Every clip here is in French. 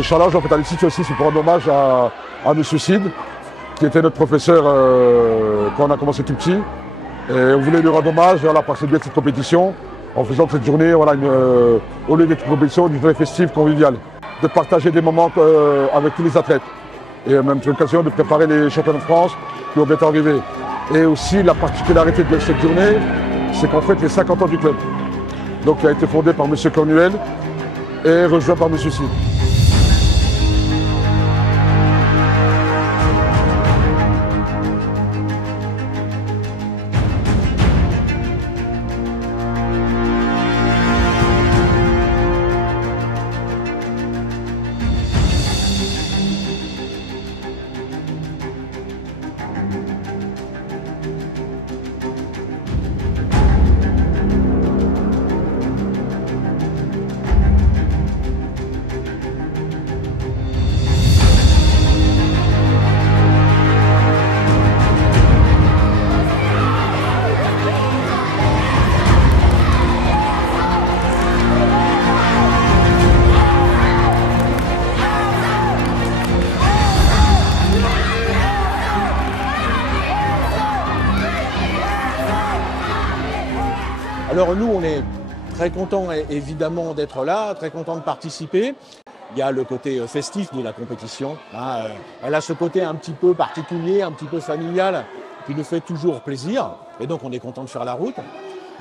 le challenge en fait, à l'Institut aussi, c'est pour rendre hommage à M. Sid, qui était notre professeur quand on a commencé tout petit. Et on voulait lui rendre hommage voilà, par cette cette compétition, en faisant de cette journée, voilà, au lieu d'être une compétition, une journée festive, conviviale. De partager des moments avec tous les athlètes. Et même l'occasion de préparer les championnats de France qui vont bientôt arriver. Et aussi la particularité de cette journée, c'est qu'en fait les 50 ans du club. Donc qui a été fondé par M. Cornuel et rejoint par M. Sid. Alors nous, on est très contents évidemment d'être là, très contents de participer. Il y a le côté festif de la compétition. Elle a ce côté un petit peu particulier, un petit peu familial, qui nous fait toujours plaisir. Et donc on est content de faire la route.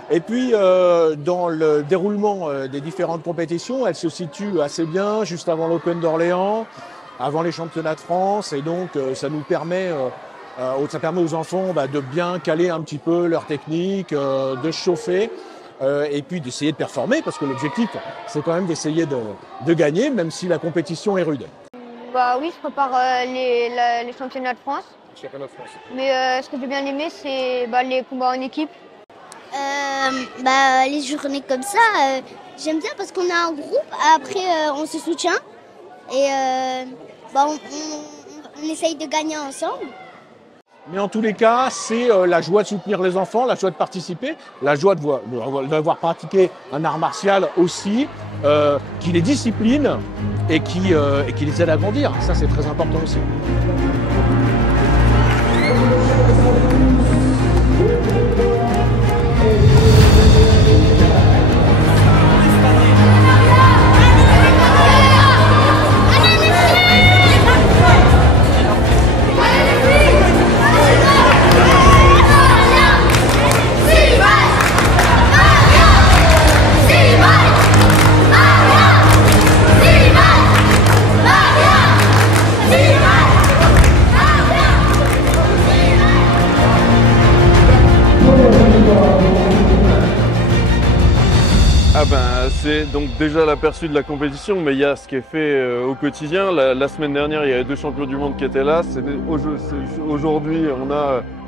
Et puis dans le déroulement des différentes compétitions, elle se situe assez bien juste avant l'Open d'Orléans, avant les championnats de France. Et donc ça nous permet... ça permet aux enfants de bien caler un petit peu leur technique, de se chauffer et puis d'essayer de performer parce que l'objectif, c'est quand même d'essayer de gagner, même si la compétition est rude. Oui, je prépare les championnats de France. Mais ce que j'ai bien aimé, c'est les combats en équipe. Les journées comme ça, j'aime bien parce qu'on a un groupe, après on se soutient et on essaye de gagner ensemble. Mais en tous les cas, c'est la joie de soutenir les enfants, la joie de participer, la joie d'avoir pratiqué un art martial aussi, qui les discipline et qui les aide à grandir. Ça, c'est très important aussi. C'est donc déjà l'aperçu de la compétition, mais il y a ce qui est fait au quotidien. La semaine dernière, il y avait 2 champions du monde qui étaient là. Aujourd'hui,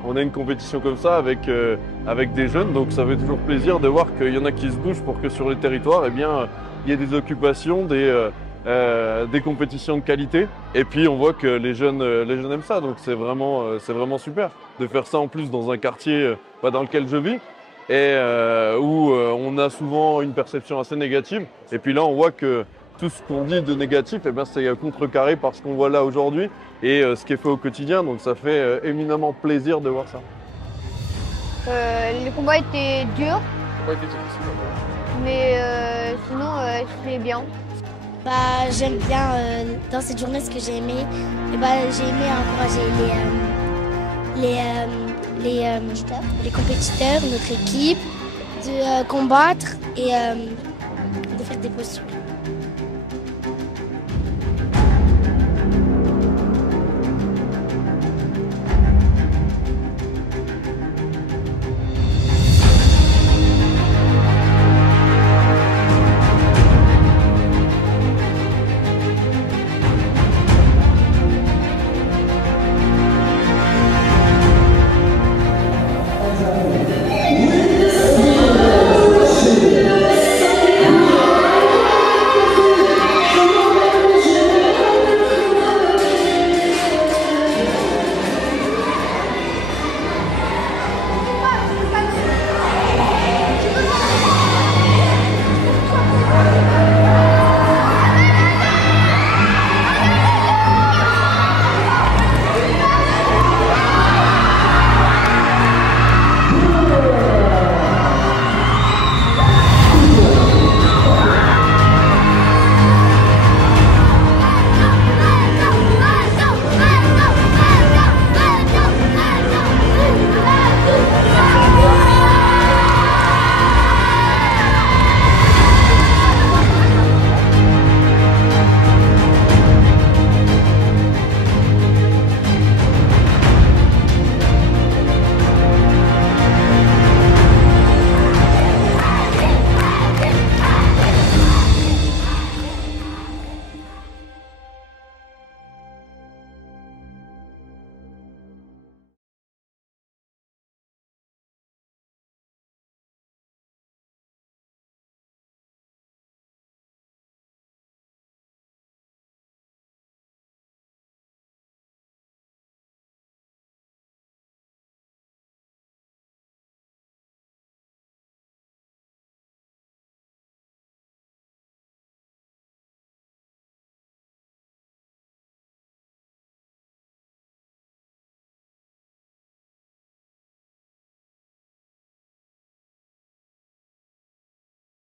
on a une compétition comme ça avec des jeunes, donc ça fait toujours plaisir de voir qu'il y en a qui se bougent pour que sur les territoires, il y ait des occupations, des compétitions de qualité. Et puis on voit que les jeunes aiment ça, donc c'est vraiment super de faire ça en plus dans un quartier dans lequel je vis. Et où on a souvent une perception assez négative. Et puis là, on voit que tout ce qu'on dit de négatif, c'est contrecarré par ce qu'on voit là aujourd'hui et ce qui est fait au quotidien. Donc ça fait éminemment plaisir de voir ça. Les combats étaient durs, mais sinon, c'était bien. J'aime bien dans cette journée ce que j'ai aimé. J'ai aimé encourager les compétiteurs, notre équipe, de combattre et de faire des postures.